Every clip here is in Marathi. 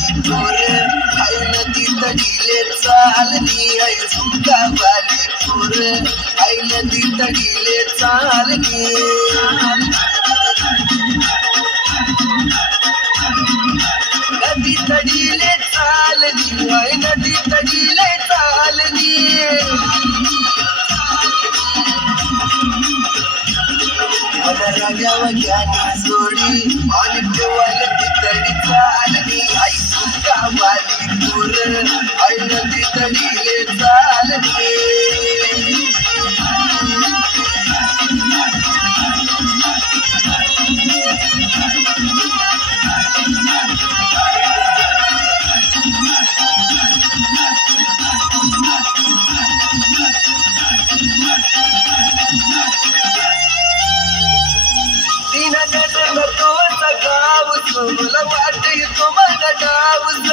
वाली पोर आई नदी तडीले चालली आई झुमका वाली पोर आई नदी तडीले चालली नदी तडीले चालली आई नदी तडीले चालली राजावा ज्ञानी सोडी आणि देवाला तितडी चालली आई झुमका वाली पोर आई नदी तडीले चालली मला वाटत तुम्हाला गावच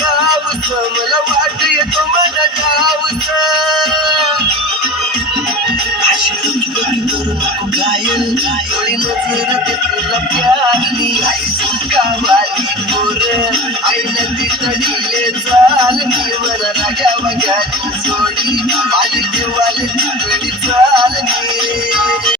गावच मला वाटत तुम्हाला गावच करू नको घायल थोडी नजर दे तुला प्यारली आई झुमका वाली पोर आई नदी तडीले चालली मला राग्या वग्याची सोडी आई देवाला तितडी चालली